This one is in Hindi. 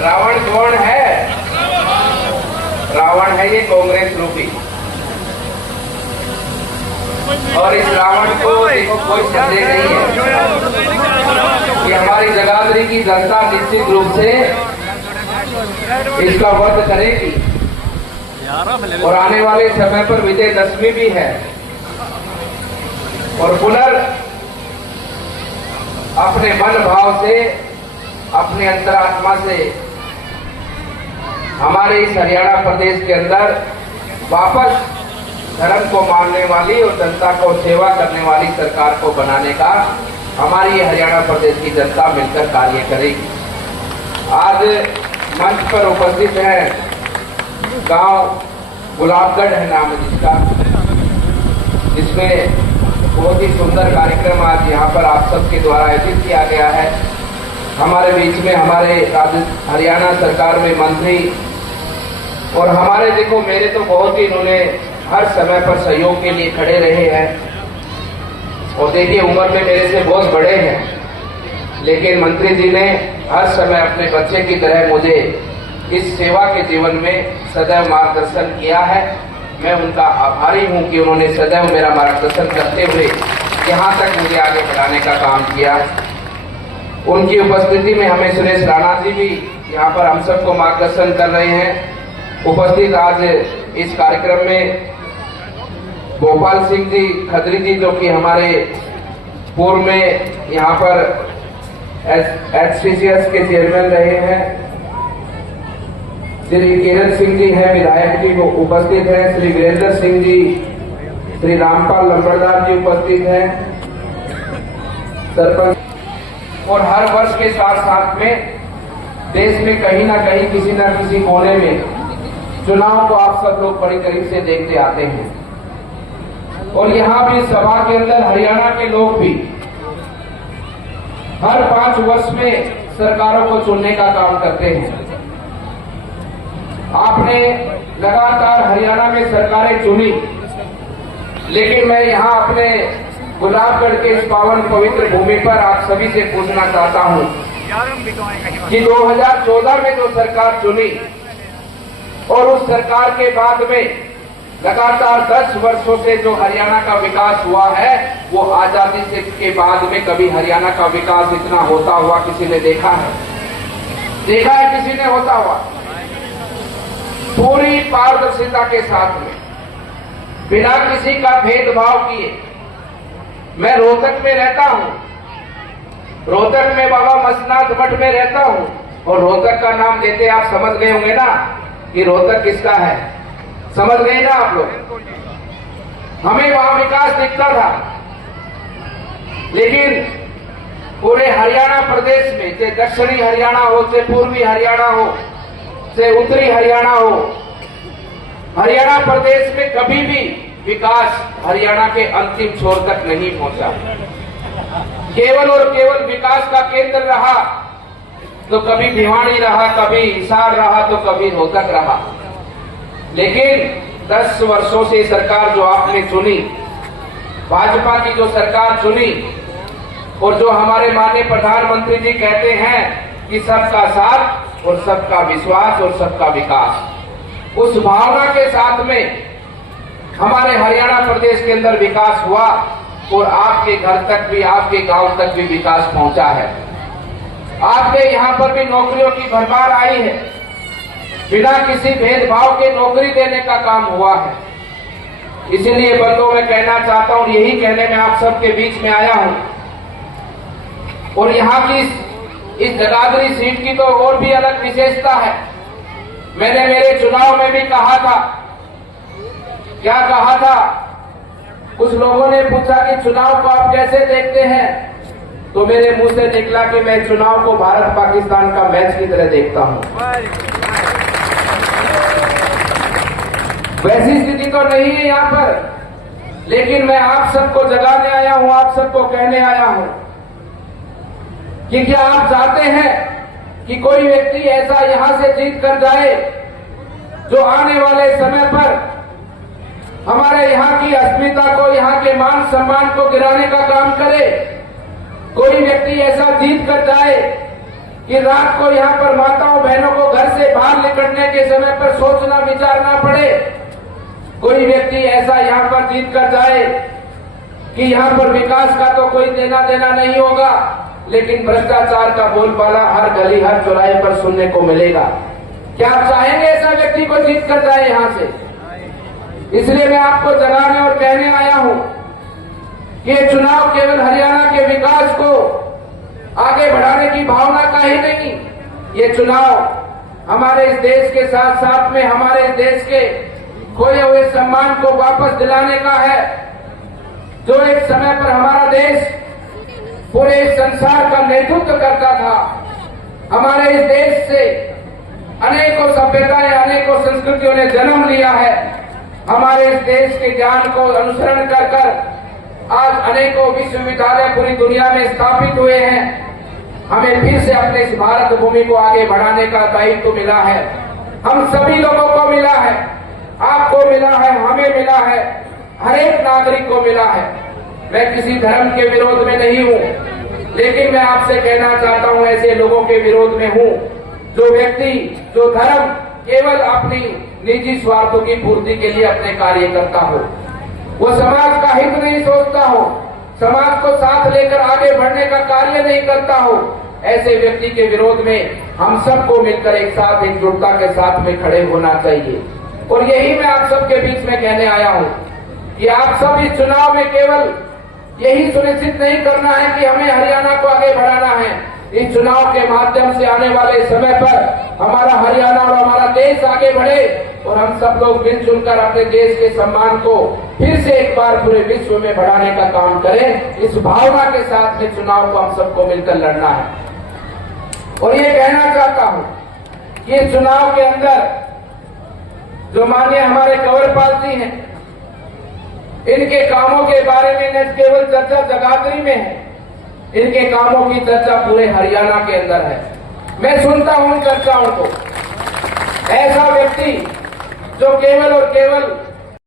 रावण कौन है? रावण है ये कांग्रेस रूपी। और इस रावण को देखो कोई संदेह नहीं है कि हमारी जगाधरी की जनता निश्चित रूप से इसका वध करेगी। और आने वाले समय पर विजयदशमी भी है और पुनर् अपने मन भाव से, अपने अंतरात्मा से हमारे इस हरियाणा प्रदेश के अंदर वापस धर्म को मानने वाली और जनता को सेवा करने वाली सरकार को बनाने का हमारी ये हरियाणा प्रदेश की जनता मिलकर कार्य करेगी। आज मंच पर उपस्थित है गांव गुलाबगढ़ है नाम जिसका, जिसमें बहुत ही सुंदर कार्यक्रम आज यहाँ पर आप सबके द्वारा आयोजित किया गया है। हमारे बीच में हमारे हरियाणा सरकार में मंत्री और हमारे देखो मेरे तो बहुत ही इन्होंने हर समय पर सहयोग के लिए खड़े रहे हैं। और देखिए उम्र में मेरे से बहुत बड़े हैं, लेकिन मंत्री जी ने हर समय अपने बच्चे की तरह मुझे इस सेवा के जीवन में सदैव मार्गदर्शन किया है। मैं उनका आभारी हूं कि उन्होंने सदैव मेरा मार्गदर्शन करते हुए यहाँ तक मुझे आगे बढ़ाने का काम किया। उनकी उपस्थिति में हमें सुरेश राणा जी भी यहाँ पर हम सबको मार्गदर्शन कर रहे हैं। उपस्थित आज इस कार्यक्रम में गोपाल सिंह जी खत्री जी जो कि हमारे पूर्व में यहाँ पर HCCS के चेयरमैन रहे हैं, श्री किरण सिंह जी हैं विधायक जी वो उपस्थित हैं, श्री वीरेंद्र सिंह जी, श्री रामपाल लंबरदार जी उपस्थित हैं, सरपंच। और हर वर्ष के साथ साथ में देश में कहीं ना कहीं किसी न किसी कोने में चुनाव को आप सब लोग बड़ी करीब से देखते आते हैं। और यहाँ भी सभा के अंदर हरियाणा के लोग भी हर 5 वर्ष में सरकारों को चुनने का काम करते हैं। आपने लगातार हरियाणा में सरकारें चुनी, लेकिन मैं यहाँ अपने गुलाबगढ़ के इस पावन पवित्र भूमि पर आप सभी से पूछना चाहता हूँ कि 2014 में जो सरकार चुनी और उस सरकार के बाद में लगातार 10 वर्षों से जो हरियाणा का विकास हुआ है, वो आजादी से के बाद में कभी हरियाणा का विकास इतना होता हुआ किसी ने देखा है? देखा है किसी ने होता हुआ? पूरी पारदर्शिता के साथ में बिना किसी का भेदभाव किए। मैं रोहतक में रहता हूं, रोहतक में बाबा मसनाथ मठ में रहता हूं, और रोहतक का नाम लेते आप समझ गए होंगे ना कि रोहतक किसका है, समझ गए ना आप लोग? हमें वहां विकास दिखता था, लेकिन पूरे हरियाणा प्रदेश में, चाहे दक्षिणी हरियाणा हो, चाहे पूर्वी हरियाणा हो, चाहे उत्तरी हरियाणा हो, हरियाणा प्रदेश में कभी भी विकास हरियाणा के अंतिम छोर तक नहीं पहुंचा। केवल और केवल विकास का केंद्र रहा तो कभी भिवाड़ी रहा, कभी हिसार रहा, तो कभी रोहतक रहा। लेकिन 10 वर्षों से सरकार जो आपने चुनी, भाजपा की जो सरकार चुनी, और जो हमारे माननीय प्रधानमंत्री जी कहते हैं कि सबका साथ और सबका विश्वास और सबका विकास, उस भावना के साथ में हमारे हरियाणा प्रदेश के अंदर विकास हुआ और आपके घर तक भी, आपके गांव तक भी विकास पहुंचा है। आपके यहाँ पर भी नौकरियों की भरमार आई है, बिना किसी भेदभाव के नौकरी देने का काम हुआ है। इसीलिए बंधुओं मैं कहना चाहता हूं, यही कहने में आप सबके बीच में आया हूं। और यहाँ की इस जगाधरी सीट की तो और भी अलग विशेषता है। मैंने मेरे चुनाव में भी कहा था, क्या कहा था? कुछ लोगों ने पूछा कि चुनाव को आप कैसे देखते हैं, तो मेरे मुंह से निकला कि मैं चुनाव को भारत पाकिस्तान का मैच की तरह देखता हूं। वैसी स्थिति तो नहीं है यहाँ पर, लेकिन मैं आप सबको जगाने आया हूं, आप सबको कहने आया हूं कि क्या आप चाहते हैं कि कोई व्यक्ति ऐसा यहां से जीत कर जाए जो आने वाले समय पर हमारे यहाँ की अस्मिता को, यहाँ के मान सम्मान को गिराने का काम करे? कोई व्यक्ति ऐसा जीत कर जाए कि रात को यहाँ पर माताओं बहनों को घर से बाहर निकलने के समय पर सोचना विचारना पड़े। कोई व्यक्ति ऐसा यहाँ पर जीत कर जाए कि यहाँ पर विकास का तो कोई देना देना नहीं होगा, लेकिन भ्रष्टाचार का बोलबाला हर गली हर चौराहे पर सुनने को मिलेगा। क्या आप चाहेंगे ऐसा व्यक्ति को जीत कर जाए यहाँ से? इसलिए मैं आपको जगाने और कहने आया हूँ कि ये चुनाव केवल हरियाणा के विकास को आगे बढ़ाने की भावना का ही नहीं, ये चुनाव हमारे इस देश के साथ साथ में हमारे इस देश के खोए हुए सम्मान को वापस दिलाने का है। जो एक समय पर हमारा देश पूरे संसार का नेतृत्व करता था, हमारे इस देश से अनेकों सभ्यताएं अनेकों संस्कृतियों ने जन्म लिया है। हमारे इस देश के ज्ञान को अनुसरण कर कर आज अनेकों विश्वविद्यालय पूरी दुनिया में स्थापित हुए हैं। हमें फिर से अपने इस भारत भूमि को आगे बढ़ाने का दायित्व मिला है। हम सभी लोगों को मिला है, आपको मिला है, हमें मिला है, हर एक नागरिक को मिला है। मैं किसी धर्म के विरोध में नहीं हूँ, लेकिन मैं आपसे कहना चाहता हूँ ऐसे लोगों के विरोध में हूँ जो व्यक्ति जो धर्म केवल अपनी निजी स्वार्थों की पूर्ति के लिए अपने कार्य करता हो, वो समाज का हित नहीं सोचता हो, समाज को साथ लेकर आगे बढ़ने का कार्य नहीं करता हो। ऐसे व्यक्ति के विरोध में हम सबको मिलकर एक साथ एकजुटता के साथ में खड़े होना चाहिए। और यही मैं आप सबके बीच में कहने आया हूँ कि आप सब इस चुनाव में केवल यही सुनिश्चित नहीं करना है कि हमें हरियाणा को आगे बढ़ाना है। इस चुनाव के माध्यम से आने वाले समय पर हमारा हरियाणा और हमारा देश आगे बढ़े और हम सब लोग मिलजुल कर अपने देश के सम्मान को फिर से एक बार पूरे विश्व में बढ़ाने का काम करें। इस भावना के साथ में चुनाव को हम सबको मिलकर लड़ना है। और ये कहना चाहता हूं कि इस चुनाव के अंदर जो माननीय हमारे कंवरपाल जी हैं, इनके कामों के बारे में न केवल चर्चा जगाधरी में है, इनके कामों की चर्चा पूरे हरियाणा के अंदर है। मैं सुनता हूं चर्चाओं को। ऐसा व्यक्ति जो केवल और केवल